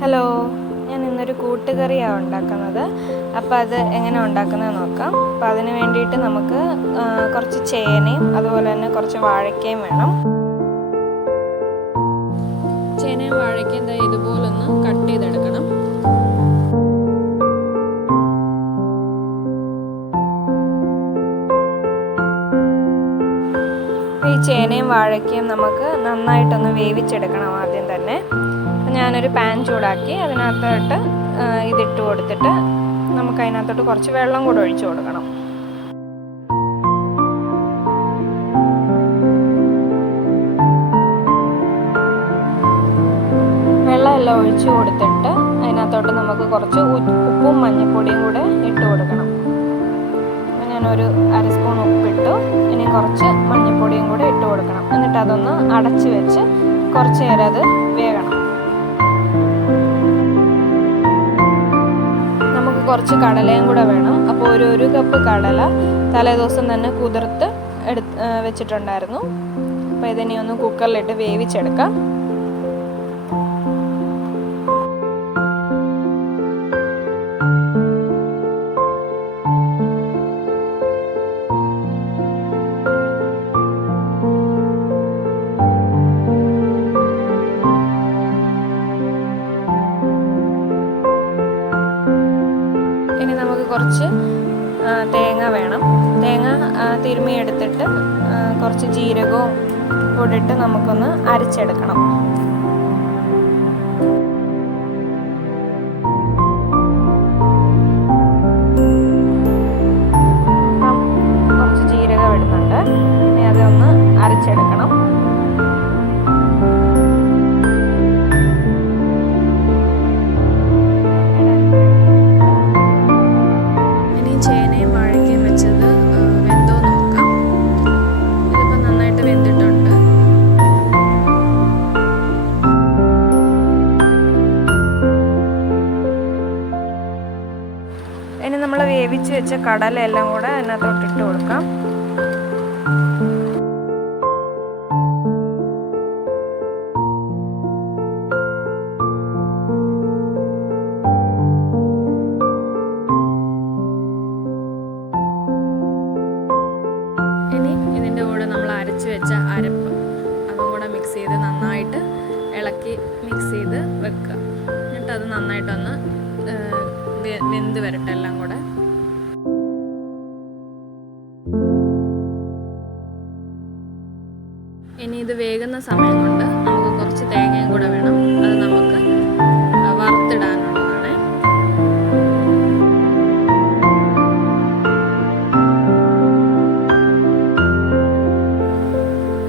Hello, ഞാൻ ഇന്നൊരു കൂട്ടുകറിയാണ് ഉണ്ടാക്കുന്നത്. അപ്പോൾ അത് എങ്ങനെ ഉണ്ടാക്കുന്നതെന്ന് നോക്കാം. അപ്പോൾ അതിന് വേണ്ടിയിട്ട് നമുക്ക് കുറച്ച് ചേനയും അതുപോലെ തന്നെ കുറച്ച് വാഴയ്ക്കയും വേണം. ചേനയും വാഴയ്ക്കയും ഇതുപോലൊന്ന് കട്ട് ചെയ്തെടുക്കണം. ഈ ചേനയും വാഴയ്ക്കയും നമുക്ക് നന്നായിട്ടൊന്ന് വേവിച്ചെടുക്കണം ആദ്യം തന്നെ. ഞാനൊരു പാൻ ചൂടാക്കി അതിനകത്തോട്ട് ഇതിട്ട് കൊടുത്തിട്ട് നമുക്ക് അതിനകത്തോട്ട് കുറച്ച് വെള്ളം കൂടെ ഒഴിച്ചു കൊടുക്കണം. വെള്ളമെല്ലാം ഒഴിച്ചു കൊടുത്തിട്ട് അതിനകത്തോട്ട് നമുക്ക് കുറച്ച് ഉപ്പും മഞ്ഞൾപ്പൊടിയും കൂടെ ഇട്ട് കൊടുക്കണം. ഞാനൊരു അര സ്പൂൺ ഉപ്പിട്ടു. ഇനി കുറച്ച് മഞ്ഞൾപ്പൊടിയും കൂടെ ഇട്ട് കൊടുക്കണം. എന്നിട്ട് അതൊന്ന് അടച്ച് വെച്ച് കുറച്ച് നേരം അത് വേകണം. നമുക്ക് കുറച്ച് കടലയും കൂടെ വേണം. അപ്പോൾ ഒരു കപ്പ് കടല തലേദിവസം തന്നെ കുതിർത്ത് വെച്ചിട്ടുണ്ടായിരുന്നു. അപ്പോൾ ഇതിനെ ഒന്ന് കുക്കറിലിട്ട് വേവിച്ചെടുക്കാം. ഇനി നമുക്ക് കുറച്ച് തേങ്ങ വേണം. തേങ്ങ തിരുമ്മിയെടുത്തിട്ട് കുറച്ച് ജീരകവും കൂടെ ഇട്ട് നമുക്കൊന്ന് അരച്ചെടുക്കണം. കുറച്ച് ജീരകം ഇടുന്നുണ്ട്. ഇനി അതൊന്ന് അരച്ചെടുക്കണം. ഇനി നമ്മൾ വേവിച്ച് വെച്ച കടല എല്ലാം കൂടെ അതിനകത്തോട്ട് ഇട്ട് കൊടുക്കാം. ഇനി ഇതിൻ്റെ കൂടെ നമ്മൾ അരച്ച് വെച്ച അരപ്പ് അതും കൂടെ മിക്സ് ചെയ്ത് നന്നായിട്ട് ഇളക്കി മിക്സ് ചെയ്ത് വെക്കുക. എന്നിട്ട് അത് നന്നായിട്ടൊന്ന് വെന്ത് വരട്ടെ എല്ലാം കൂടെ. ഇനി ഇത് വേകുന്ന സമയം കൊണ്ട് നമുക്ക് കുറച്ച് തേങ്ങയും കൂടെ വേണം. അത് നമുക്ക് വറുത്തിടാനുള്ളതാണ്.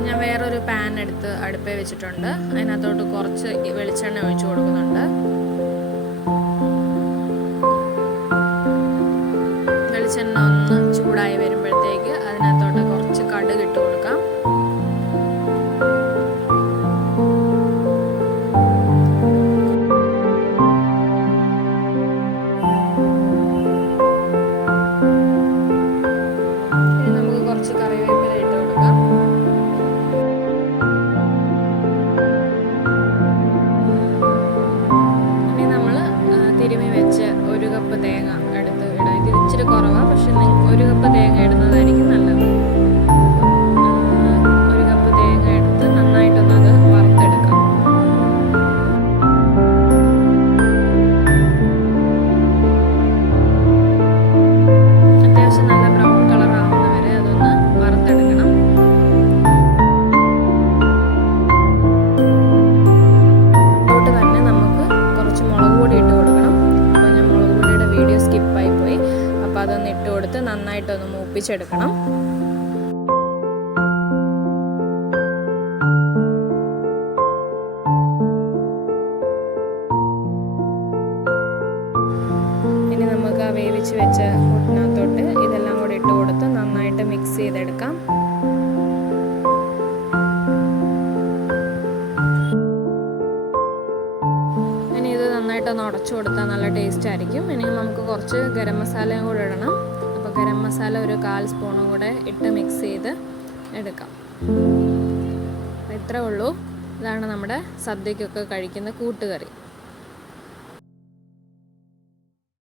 ഞാൻ വേറൊരു പാൻ എടുത്ത് അടുപ്പേ വെച്ചിട്ടുണ്ട്. അതിനകത്തോട്ട് കുറച്ച് വെളിച്ചെണ്ണ ഒഴിച്ചു കൊടുക്കുന്നുണ്ട്. വെളിച്ചെണ്ണ ഒന്ന് ചൂടായി വരുമ്പോഴത്തേക്ക് അതിനകത്തോട്ട് കുറച്ച് കടുക് ഇട്ട് കൊടുക്കാം. ഇനി നമുക്ക് കുറച്ച് കറിവേപ്പില ഇട്ട് കൊടുക്കാം. ഇനി നമ്മൾ തിരുമ്മി വെച്ച് ഒരു കപ്പ് തേങ്ങ എടുത്ത് ഇടാം. ഇത് ഇച്ചിരി കുറവാണ്, പക്ഷെ ഒരു കപ്പ് തേങ്ങ ഇടുന്നതായിരിക്കും നല്ലത്. ഒരു കപ്പ് തേങ്ങ എടുത്ത് നന്നായിട്ടൊന്നത് വറുത്തെടുക്കാം. അത്യാവശ്യം നല്ല ബ്രൗൺ കളർ ആവുന്ന വരെ അതൊന്ന് വറുത്തെടുക്കണം. അതുകൊണ്ട് തന്നെ നമുക്ക് കുറച്ച് മുളക് പൊടി ഇട്ട് കൊടുക്കണം. അപ്പോൾ ഞാൻ മുളക് പൊടിയുടെ വീഡിയോ സ്കിപ്പായി പോയി. അപ്പോൾ അതൊന്ന് ഇട്ട് കൊടുത്ത് നന്നായിട്ടൊന്ന് മൂപ്പിച്ചെടുക്കണം. ഇനി നമുക്ക് ആ വേവിച്ച് വെച്ച കൂട്ടിനകത്തോട്ട് ഇതെല്ലാം കൂടി ഇട്ട് കൊടുത്ത് നന്നായിട്ട് മിക്സ് ചെയ്തെടുക്കാം. ഇനി ഇത് നന്നായിട്ടൊന്ന് ഉടച്ചു കൊടുത്താൽ നല്ല ടേസ്റ്റ് ആയിരിക്കും. ഇനി നമുക്ക് കുറച്ച് ഗരം മസാലയും കൂടെ ഇടണം. അപ്പോൾ ഗരം മസാല ഒരു 1/4 സ്പൂണും കൂടെ ഇട്ട് മിക്സ് ചെയ്ത് എടുക്കാം. ഇത്രേ ഉള്ളൂ. ഇതാണ് നമ്മുടെ സദ്യക്കൊക്കെ കഴിക്കുന്ന കൂട്ടുകറി.